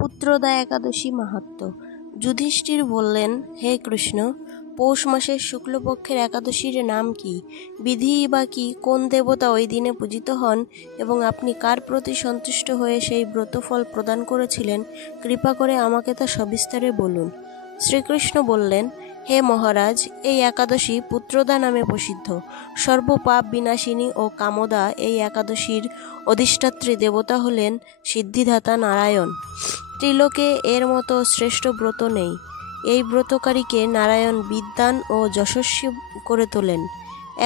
পুত্রদা একাদশী মাহাত্ম্য। যুধিষ্ঠির বললেন, হে কৃষ্ণ, পৌষ মাসের শুক্লপক্ষের একাদশীর নাম কি? বিধি বা কি? কোন দেবতা ওই দিনে পূজিত হন এবং আপনি কার প্রতি সন্তুষ্ট হয়ে সেই ব্রতফল প্রদান করেছিলেন? কৃপা করে আমাকে তা সবিস্তারে বলুন। শ্রীকৃষ্ণ বললেন, হে মহারাজ, এই একাদশী পুত্রদা নামে প্রসিদ্ধ। সর্বপাপ বিনাশিনী ও কামদা এই একাদশীর অধিষ্ঠাত্রী দেবতা হলেন সিদ্ধিদাতা নারায়ণ। ত্রিলোকে এর মতো শ্রেষ্ঠ ব্রত নেই। এই ব্রতকারীকে নারায়ণ বিদ্বান ও যশস্বী করে তোলেন।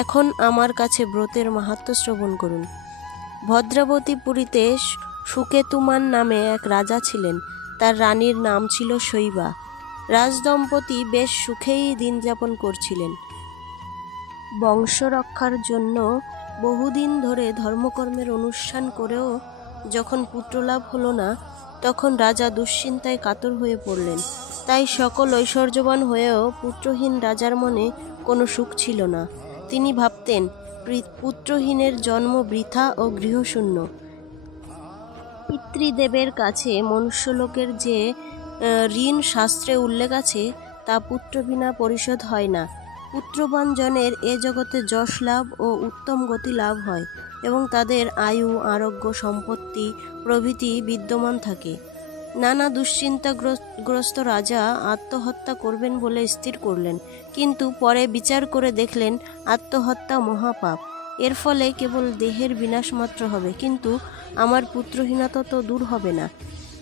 এখন আমার কাছে ব্রতের মাহাত্ম্য শ্রবণ করুন। ভদ্রাবতীপুরীতে সুকেতুমান নামে এক রাজা ছিলেন। তার রানীর নাম ছিল শৈবা। রাজদম্পতি বেশ সুখেই দিন যাপন করছিলেন। বংশ রক্ষার জন্য বহুদিন ধরে ধর্মকর্মের অনুষ্ঠান করেও যখন পুত্রলাভ হলো না, তখন রাজা দুশ্চিন্তায় কাতর হয়ে পড়লেন। তাই সকল ঐশ্বর্যবান হয়েও পুত্রহীন রাজার মনে কোনো সুখ ছিল না। তিনি ভাবতেন, পুত্রহীনের জন্ম বৃথা ও গৃহশূন্য। পিতৃদেবের কাছে মনুষ্যলোকের যে ঋণ শাস্ত্রে উল্লেখ আছে, তা পুত্র বিনা পরিশোধ হয় না। পুত্রবান জনের এ জগতে যশ লাভ ও উত্তম গতি লাভ হয় এবং তাদের আয়ু, আরোগ্য, সম্পত্তি প্রভৃতি বিদ্যমান থাকে। নানা দুশ্চিন্তাগ্রস্ত রাজা আত্মহত্যা করবেন বলে স্থির করলেন, কিন্তু পরে বিচার করে দেখলেন আত্মহত্যা মহাপাপ। এর ফলে কেবল দেহের বিনাশ মাত্র হবে, কিন্তু আমার পুত্রহীনতা তো দূর হবে না।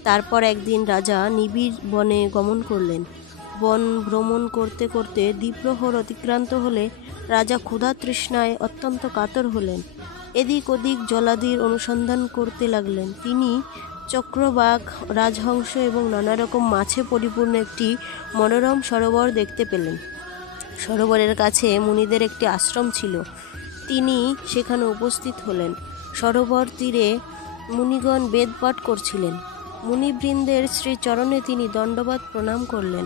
তারপর একদিন রাজা নিবিড় বনে গমন করলেন। বন ভ্রমণ করতে করতে দ্বিপ্রহর অতিক্রান্ত হলে রাজা ক্ষুধা তৃষ্ণায় অত্যন্ত কাতর হলেন। এদিক ওদিক জলাদির অনুসন্ধান করতে লাগলেন। তিনি চক্রবাক, রাজহংস এবং নানা রকম মাছে পরিপূর্ণ একটি মনোরম সরোবর দেখতে পেলেন। সরোবরের কাছে মুনিদের একটি আশ্রম ছিল। তিনি সেখানে উপস্থিত হলেন। সরোবর তীরে মুনিগণ বেদ পাঠ করছিলেন। মুনিবৃন্দের শ্রীচরণে তিনি দণ্ডবাদ প্রণাম করলেন।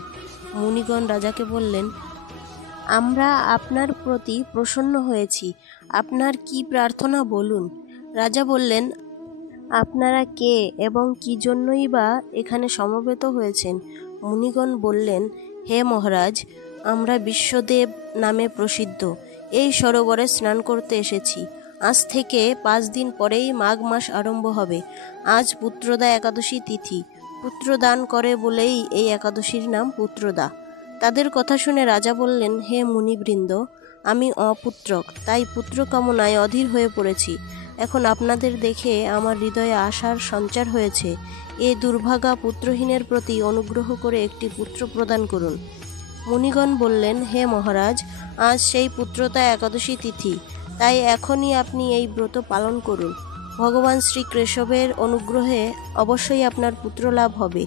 মুনিগণ রাজাকে বললেন, আমরা আপনার প্রতি প্রসন্ন হয়েছি। আপনার কি প্রার্থনা বলুন। রাজা বললেন, আপনারা কে এবং কি জন্যই বা এখানে সমবেত হয়েছেন? মুনিগণ বললেন, হে মহারাজ, আমরা বিশ্বদেব নামে প্রসিদ্ধ এই সরোবরে স্নান করতে এসেছি। আজ থেকে 5 দিন পরেই মাঘ মাস আরম্ভ হবে। আজ পুত্রদা একাদশী তিথি। পুত্রদান করে বলেই এই একাদশীর নাম পুত্রদা। তাদের কথা শুনে রাজা বললেন, হে মুনিবৃন্দ, আমি অপুত্রক, তাই পুত্র কামনায় অধীর হয়ে পড়েছি। এখন আপনাদের দেখে আমার হৃদয়ে আশার সঞ্চার হয়েছে। এ দুর্ভাগা পুত্রহীনের প্রতি অনুগ্রহ করে একটি পুত্র প্রদান করুন। মুনিগণ বললেন, হে মহারাজ, আজ সেই পুত্রদা একাদশী তিথি, তাই এখনই আপনি এই ব্রত পালন করুন। ভগবান শ্রী কেশবের অনুগ্রহে অবশ্যই আপনার পুত্র লাভ হবে।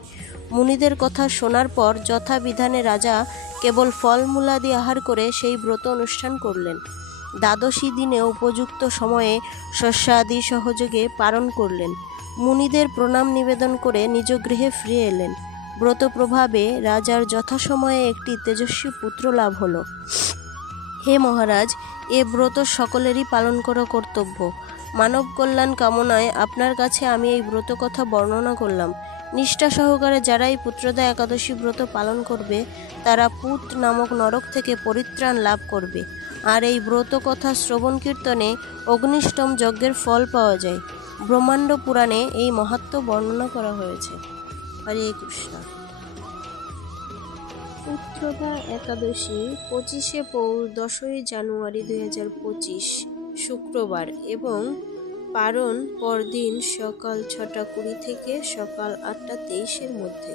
মুনিদের কথা শোনার পর যথাবিধানে রাজা কেবল ফলমূলাদি আহার করে সেই ব্রত অনুষ্ঠান করলেন। দ্বাদশী দিনে উপযুক্ত সময়ে শস্যাদি সহযোগে পালন করলেন। মুনিদের প্রণাম নিবেদন করে নিজ গৃহে ফিরে এলেন। ব্রত প্রভাবে রাজার যথাসময়ে একটি তেজস্বী পুত্র লাভ হল। হে মহারাজ, এ ব্রত সকলেরই পালন করা কর্তব্য। মানব কল্যাণ কামনায় আপনার কাছে আমি এই ব্রত কথা বর্ণনা করলাম। নিষ্ঠা সহকারে যারা এই পুত্রদা একাদশী ব্রত পালন করবে, তারা পুত নামক নরক থেকে পরিত্রাণ লাভ করবে। আর এই ব্রত কথা শ্রবণ কীর্তনে অগ্নিষ্টম যজ্ঞের ফল পাওয়া যায়। ব্রহ্মাণ্ড পুরাণে এই মাহাত্ম্য বর্ণনা করা হয়েছে। হরে কৃষ্ণ। পুত্রদা একাদশী 25শে পৌষ 10ই জানুয়ারি 2025 শুক্রবার এবং পারণ পরদিন সকাল 6টা 20 থেকে সকাল 8টা 23-এর মধ্যে।